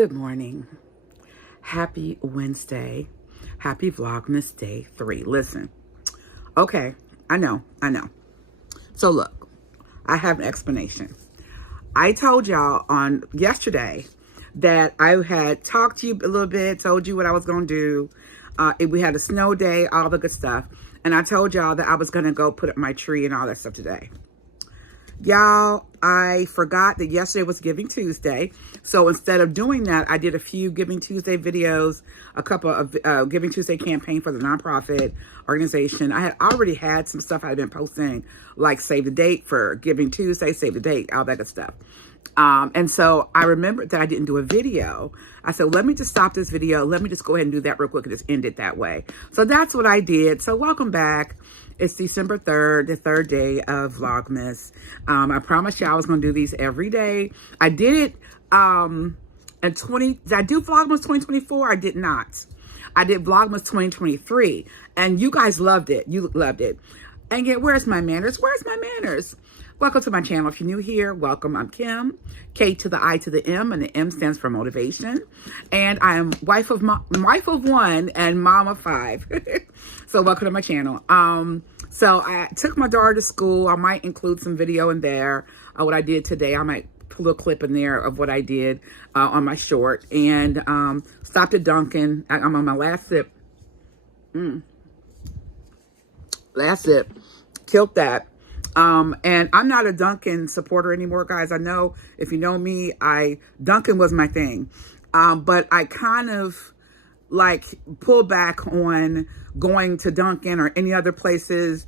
Good morning. Happy Wednesday. Happy Vlogmas Day 3. Listen, okay, I know. So look, I have an explanation. I told y'all on yesterday that I had talked to you a little bit, told you what I was going to do. We had a snow day, all the good stuff. And I told y'all that I was going to go put up my tree and all that stuff today. Y'all, I forgot that yesterday was Giving Tuesday. So instead of doing that, I did a few Giving Tuesday videos, a couple of Giving Tuesday campaign for the nonprofit organization. I had already had some stuff I had been posting, like save the date for Giving Tuesday, save the date, all that good stuff. And so I remembered that I didn't do a video. I said, let me just stop this video. Let me just go ahead and do that real quick and just end it that way. So that's what I did. So welcome back. It's December 3rd, the third day of Vlogmas. I promised you I was going to do these every day. I did it did I do Vlogmas 2024? I did not. I did Vlogmas 2023. And you guys loved it. You loved it. And yet, where's my manners? Where's my manners? Welcome to my channel. If you're new here, welcome. I'm Kim, K to the I to the M, and the M stands for motivation. And I am wife of one and mom of 5. So welcome to my channel. So I took my daughter to school. I might include some video in there. What I did today, I might put a little clip in there of what I did on my short. And stopped at Dunkin'. I'm on my last sip. Last sip. Killed that. And I'm not a Dunkin' supporter anymore, guys. I know if you know me, Dunkin' was my thing. But I kind of like pull back on going to Dunkin' or any other places,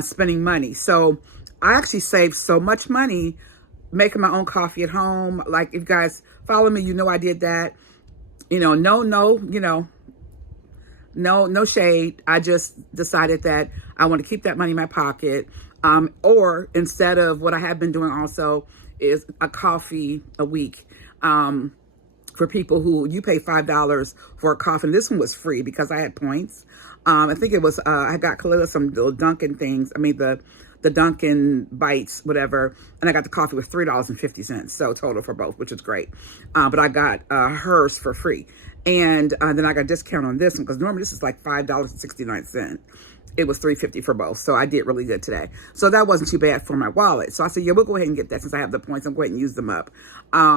spending money. So I actually saved so much money making my own coffee at home. Like if you guys follow me, you know I did that. No shade. I just decided that I want to keep that money in my pocket. Or instead of what I have been doing also is a coffee a week. For people who you pay $5 for a coffee. And this one was free because I had points. I think it was, I got Kalila some little Dunkin' things. I mean, the Dunkin' bites, whatever. And I got the coffee with $3.50. So total for both, which is great. But I got hers for free. And then I got a discount on this one because normally this is like $5.69. It was $3.50 for both. So I did really good today. So that wasn't too bad for my wallet. So I said, yeah, we'll go ahead and get that since I have the points. I'm going to go ahead and use them up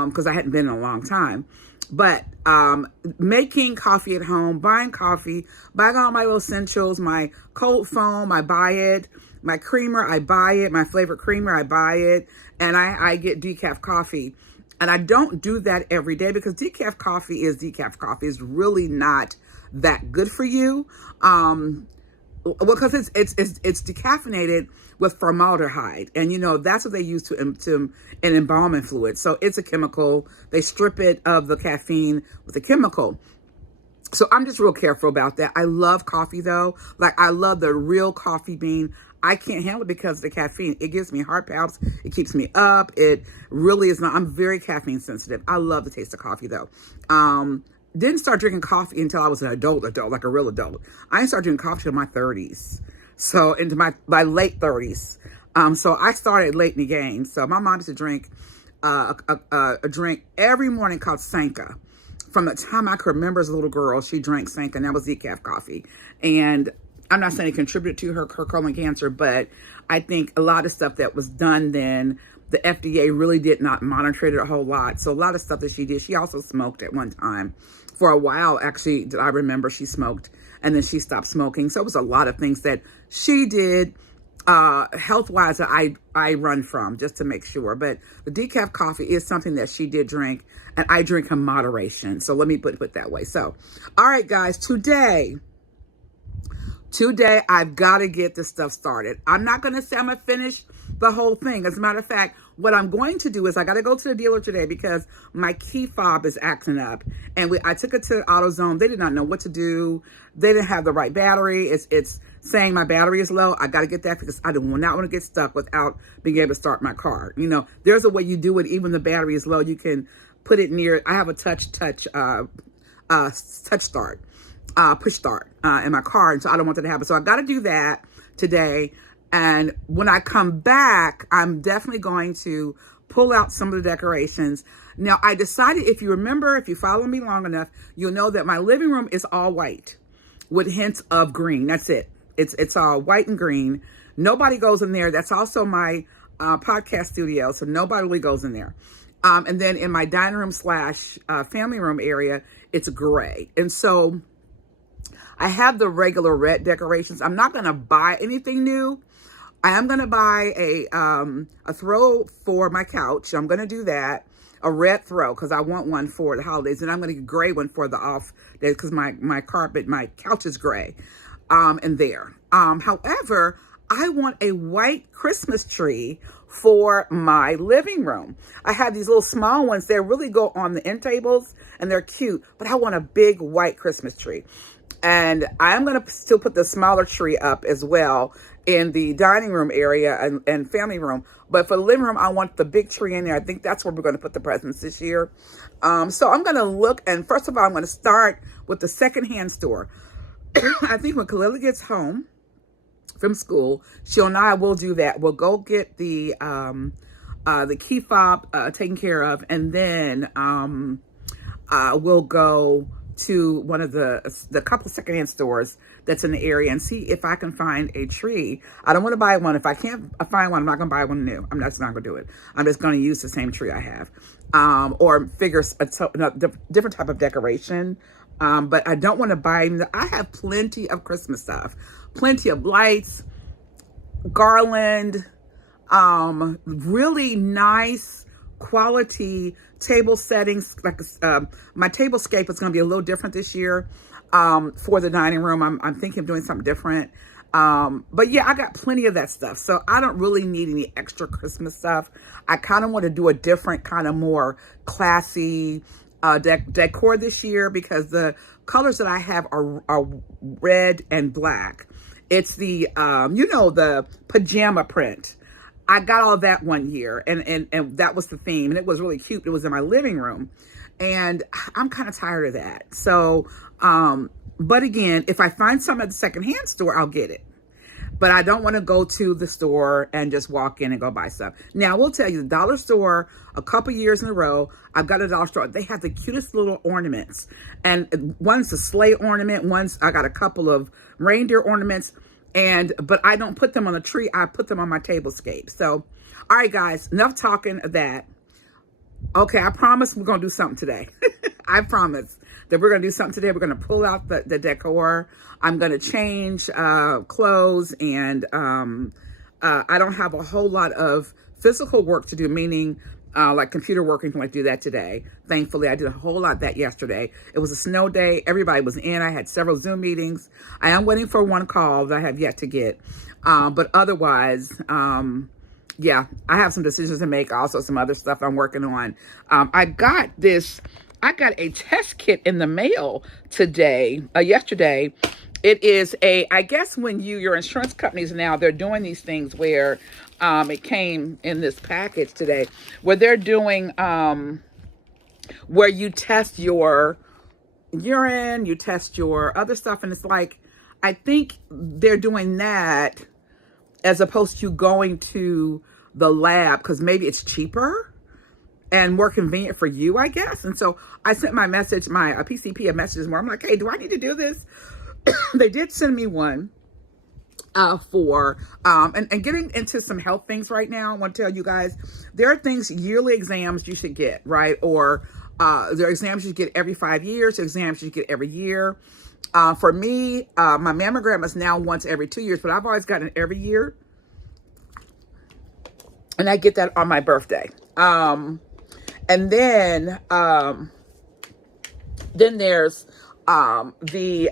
because I hadn't been in a long time. But making coffee at home, buying coffee, buying all my little essentials, my cold foam, I buy it. My creamer, I buy it. My flavored creamer, I buy it. And I get decaf coffee. And I don't do that every day because decaf coffee is decaf coffee. It's really not that good for you. Well, because it's decaffeinated with formaldehyde, and that's what they use to in embalming fluid. So it's a chemical. They strip it of the caffeine with a chemical. So I'm just real careful about that. I love coffee though. Like I love the real coffee bean. I can't handle it because of the caffeine. It gives me heart palps. It keeps me up. It really is not. I'm very caffeine sensitive. I love the taste of coffee though. Didn't start drinking coffee until I was an adult, like a real adult. I didn't start drinking coffee until my 30s. So into my late 30s. So I started late in the game. So my mom used to drink a drink every morning called Sanka. From the time I could remember as a little girl, she drank Sanka, and that was decaf coffee. And I'm not saying it contributed to her colon cancer, but I think a lot of stuff that was done then, the FDA really did not monitor it a whole lot. So a lot of stuff that she did, she also smoked at one time. For a while, actually, I remember she smoked and then she stopped smoking. So it was a lot of things that she did health-wise that I run from just to make sure. But the decaf coffee is something that she did drink, and I drink in moderation. So let me put it that way. So, all right, guys, today, I've got to get this stuff started. I'm not going to say I'm going to finish the whole thing. As a matter of fact, what I'm going to do is I got to go to the dealer today because my key fob is acting up. And I took it to AutoZone. They did not know what to do. They didn't have the right battery. It's saying my battery is low. I got to get that because I do not want to get stuck without being able to start my car. There's a way you do it. Even the battery is low. You can put it near. I have a touch start. Push start in my car, and so I don't want that to happen. So I got to do that today. And when I come back, I'm definitely going to pull out some of the decorations. Now, I decided, if you remember, if you follow me long enough, you'll know that my living room is all white with hints of green. That's it. It's all white and green. Nobody goes in there. That's also my podcast studio, so nobody really goes in there. And then in my dining room slash family room area, it's gray. And so I have the regular red decorations. I'm not going to buy anything new. I am going to buy a throw for my couch. I'm going to do that. A red throw, because I want one for the holidays. And I'm going to get a gray one for the off days, because my couch is gray in there. However, I want a white Christmas tree for my living room. I have these little small ones. They really go on the end tables and they're cute, but I want a big white Christmas tree. And I'm going to still put the smaller tree up as well in the dining room area and family room. But for the living room, I want the big tree in there. I think that's where we're going to put the presents this year. So I'm going to look, and first of all, I'm going to start with the secondhand store. I think when Kalila gets home from school, she'll and I will do that. We'll go get the key fob taken care of, and then we'll go to one of the couple secondhand stores that's in the area and see if I can find a tree. I don't want to buy one. If I can't find one, I'm not going to buy one new. I'm just not going to do it. I'm just going to use the same tree I have, or figure a different type of decoration. But I don't want to buy. I have plenty of Christmas stuff, plenty of lights, garland, really nice quality table settings. Like my tablescape is going to be a little different this year for the dining room. I'm thinking of doing something different. But yeah, I got plenty of that stuff. So I don't really need any extra Christmas stuff. I kind of want to do a different kind of more classy decor this year, because the colors that I have are red and black. It's the, the pajama print. I got all that one year, and that was the theme, and it was really cute. It was in my living room, and I'm kind of tired of that. So, but again, if I find some at the secondhand store, I'll get it. But I don't want to go to the store and just walk in and go buy stuff. Now, I will tell you, the dollar store, a couple years in a row, I've got a dollar store. They have the cutest little ornaments. And one's a sleigh ornament. I got a couple of reindeer ornaments. But I don't put them on the tree. I put them on my tablescape. So, all right, guys, enough talking of that. Okay, I promise we're going to do something today. I promise that we're going to do something today. We're going to pull out the decor. I'm going to change clothes, and I don't have a whole lot of physical work to do, meaning like computer work, and like do that today. Thankfully, I did a whole lot of that yesterday. It was a snow day. Everybody was in. I had several Zoom meetings. I am waiting for one call that I have yet to get. But otherwise, yeah, I have some decisions to make. Also, some other stuff I'm working on. I got a test kit in the mail yesterday. It is I guess when your insurance companies now, they're doing these things where it came in this package today, where they're doing, where you test your urine, you test your other stuff. And it's like, I think they're doing that as opposed to going to the lab, because maybe it's cheaper and more convenient for you, I guess. And so I sent my PCP a message this morning. I'm like, hey, do I need to do this? They did send me one for and getting into some health things right now. I want to tell you guys, there are things, yearly exams you should get, right? Or there are exams you should get every 5 years, exams you should get every year. For me, my mammogram is now once every 2 years, but I've always gotten it every year. And I get that on my birthday. And then there's the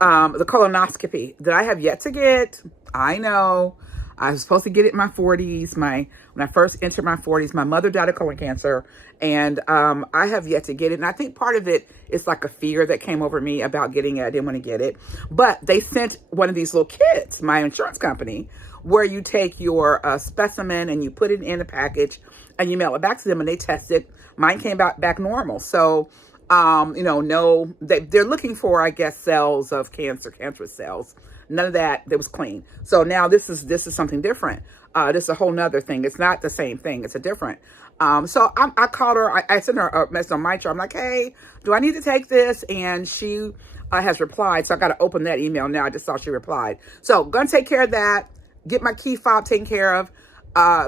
colonoscopy that I have yet to get. I know I was supposed to get it in my 40s. When I first entered my 40s, my mother died of colon cancer, and I have yet to get it. And I think part of it is like a fear that came over me about getting it. I didn't want to get it, but they sent one of these little kits, my insurance company, where you take your specimen and you put it in a package and you mail it back to them and they test it. Mine came back normal. So You know, no, they're looking for, I guess, cells of cancerous cells. None of that. That was clean. So now this is something different. This is a whole nother thing. It's not the same thing. It's a different. So I called her. I sent her a message on my chart. I'm like, hey, do I need to take this? And she has replied. So I got to open that email now. I just saw she replied. So gonna take care of that. Get my key fob taken care of.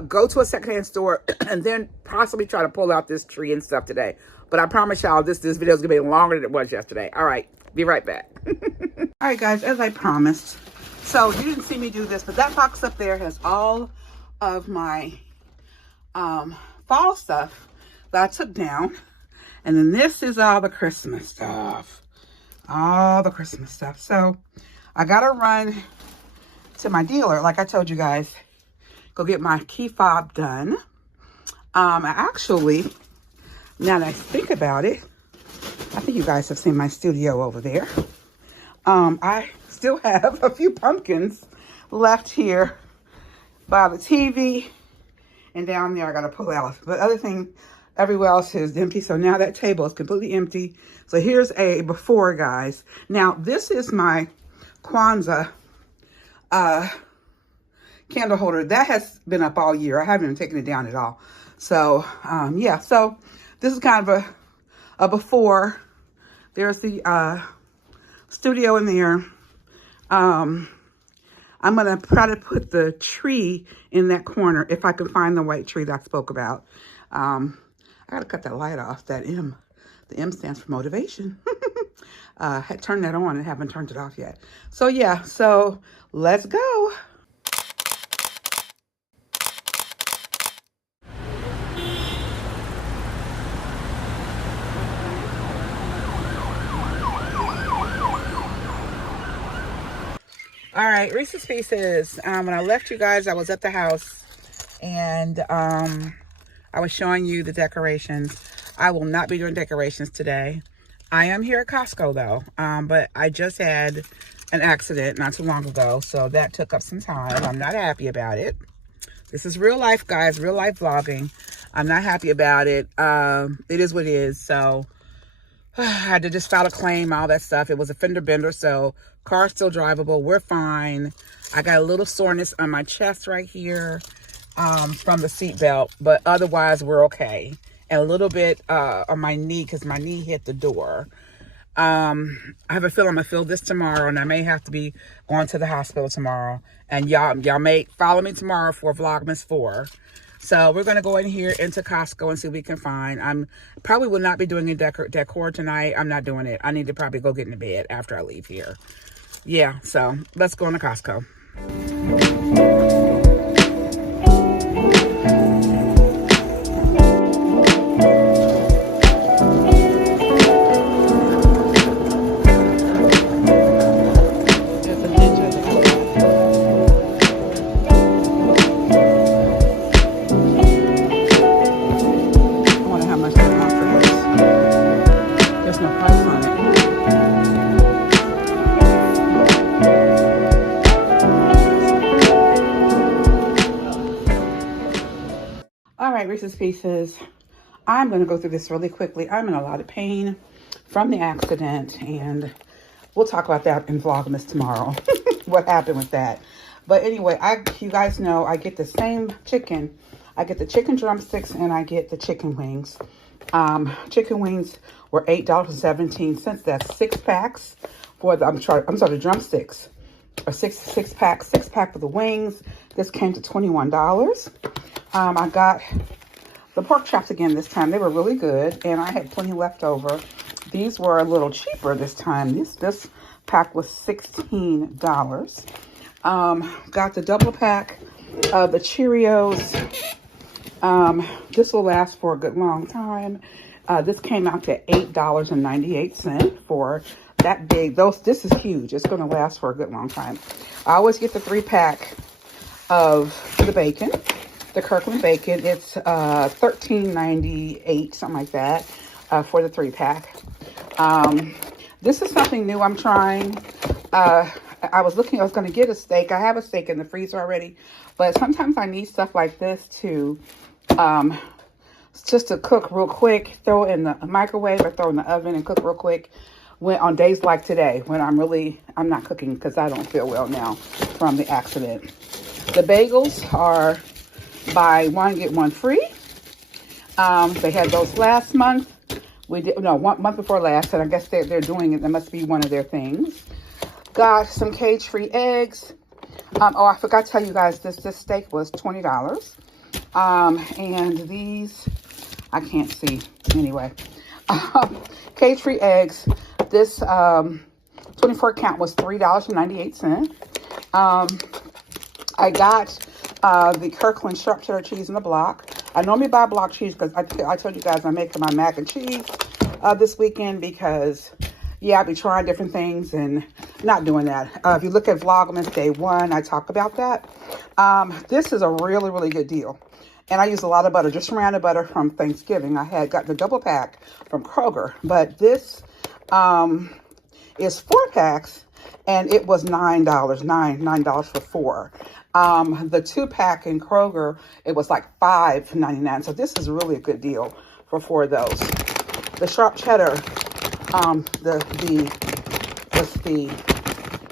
Go to a secondhand store and then possibly try to pull out this tree and stuff today. But I promise y'all this video is gonna be longer than it was yesterday. All right, be right back. All right, guys, as I promised. So you didn't see me do this, but that box up there has all of my fall stuff that I took down. And then this is all the Christmas stuff. All the Christmas stuff. So I gotta run to my dealer, like I told you guys, go get my key fob done. Actually, now that I think about it, I think you guys have seen my studio over there. I still have a few pumpkins left here by the TV, and down there I gotta pull out. But other thing, everywhere else is empty. So now that table is completely empty. So here's a before, guys. Now this is my Kwanzaa candle holder that has been up all year. I haven't even taken it down at all. So yeah, so this is kind of a before. There's the studio in there. I'm gonna try to put the tree in that corner if I can find the white tree that I spoke about. I gotta cut that light off. That M, the M stands for motivation. Had turned that on and haven't turned it off yet. So yeah, so let's go. All right, Reese's Pieces. When I left you guys, I was at the house and I was showing you the decorations. I will not be doing decorations today. I am here at Costco though, but I just had an accident not too long ago, so that took up some time. I'm not happy about it. This is real life, guys, real life vlogging. I'm not happy about it. It is what it is, so I had to just file a claim, all that stuff. It was a fender bender, so car's still drivable. We're fine. I got a little soreness on my chest right here from the seatbelt, but otherwise we're okay. And a little bit on my knee because my knee hit the door. I have a feeling I'm gonna feel this tomorrow, and I may have to be going to the hospital tomorrow. And y'all may follow me tomorrow for Vlogmas 4. So we're going to go in here into Costco and see what we can find. I'm probably will not be doing a decor tonight. I'm not doing it. I need to probably go get into bed after I leave here. Yeah, so let's go into Costco. Reese's Pieces. I'm going to go through this really quickly. I'm in a lot of pain from the accident, and we'll talk about that in Vlogmas tomorrow. What happened with that. But anyway, you guys know I get the same chicken. I get the chicken drumsticks and I get the chicken wings. Chicken wings were $8.17. That's 6 packs for the, I'm sorry, the drumsticks. Or six pack for the wings. This came to $21. I got the pork chops again this time. They were really good, and I had plenty left over. These were a little cheaper this time. This pack was $16. Got the double pack of the Cheerios. This will last for a good long time. This came out to $8.98 for that big. This is huge. It's going to last for a good long time. I always get the 3-pack of the bacon. The Kirkland bacon, it's $13.98, something like that, for the 3-pack. This is something new I'm trying. I was going to get a steak. I have a steak in the freezer already, but sometimes I need stuff like this to just to cook real quick, throw it in the microwave or throw it in the oven and cook real quick. When on days like today, when I'm not cooking because I don't feel well now from the accident. The bagels are buy one, get one free. They had those last month. We did, no, 1 month before last, and I guess they're doing it. That must be one of their things. Got some cage-free eggs. Oh, I forgot to tell you guys, this steak was $20. And these, I can't see anyway. Cage-free eggs. This 24 count was $3.98. I got the Kirkland sharp cheddar cheese in the block. I normally buy block cheese because I told you guys I'm making my mac and cheese this weekend because, yeah, I'll be trying different things and not doing that. If you look at Vlogmas Day 1, I talk about that. This is a really, really good deal. And I use a lot of butter, just ran out of butter from Thanksgiving. I had got the double pack from Kroger, but this is 4 packs and it was $9, $9 for 4. The 2-pack in Kroger, it was like $5.99. So this is really a good deal for 4 of those. The sharp cheddar, the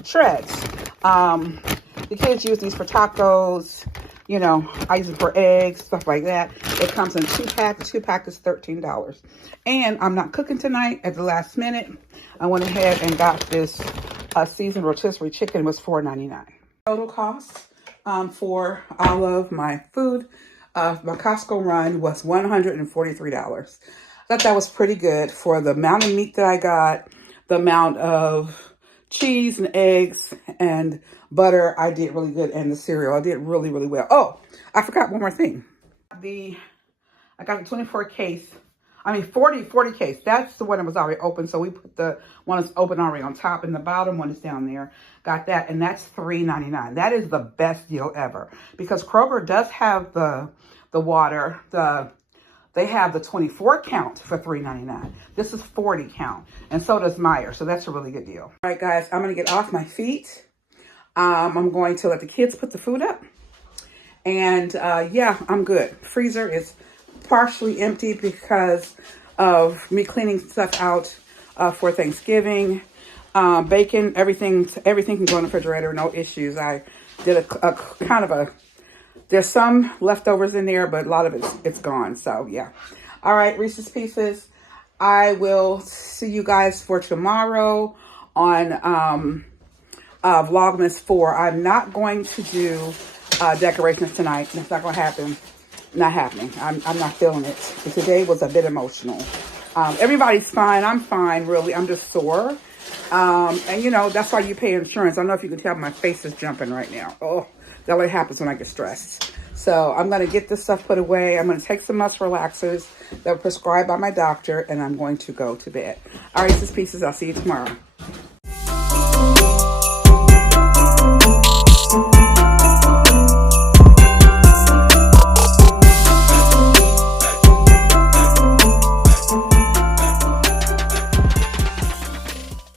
shreds. The kids use these for tacos. You know, I use it for eggs, stuff like that. It comes in 2-pack. The 2-pack is $13. And I'm not cooking tonight at the last minute. I went ahead and got this seasoned rotisserie chicken. It was $4.99. Total cost for all of my food, my Costco run was $143. I thought that was pretty good for the amount of meat that I got, the amount of cheese and eggs and butter. I did really good, and the cereal. I did really, really well. Oh, I forgot one more thing. I got the 24 case. I mean, 40 case. That's the one that was already open. So we put the one that's open already on top, and the bottom one is down there. Got that, and that's $3.99. That is the best deal ever because Kroger does have the water. They have the 24 count for $3.99. This is 40 count, and so does Meyer. So that's a really good deal. All right, guys, I'm gonna get off my feet. I'm going to let the kids put the food up, and yeah, I'm good. Freezer is partially empty because of me cleaning stuff out for Thanksgiving. Bacon, everything can go in the refrigerator, no issues. I did a kind of a, there's some leftovers in there, but a lot of it's gone. So yeah. All right, Reese's Pieces. I will see you guys for tomorrow on Vlogmas 4. I'm not going to do decorations tonight. That's not going to happen. Not happening. I'm not feeling it. And today was a bit emotional. Everybody's fine. I'm fine, really. I'm just sore. And, you know, that's why you pay insurance. I don't know if you can tell my face is jumping right now. Oh, that what happens when I get stressed. So I'm going to get this stuff put away. I'm going to take some muscle relaxers that were prescribed by my doctor, and I'm going to go to bed. All right, Reese's Pieces. I'll see you tomorrow.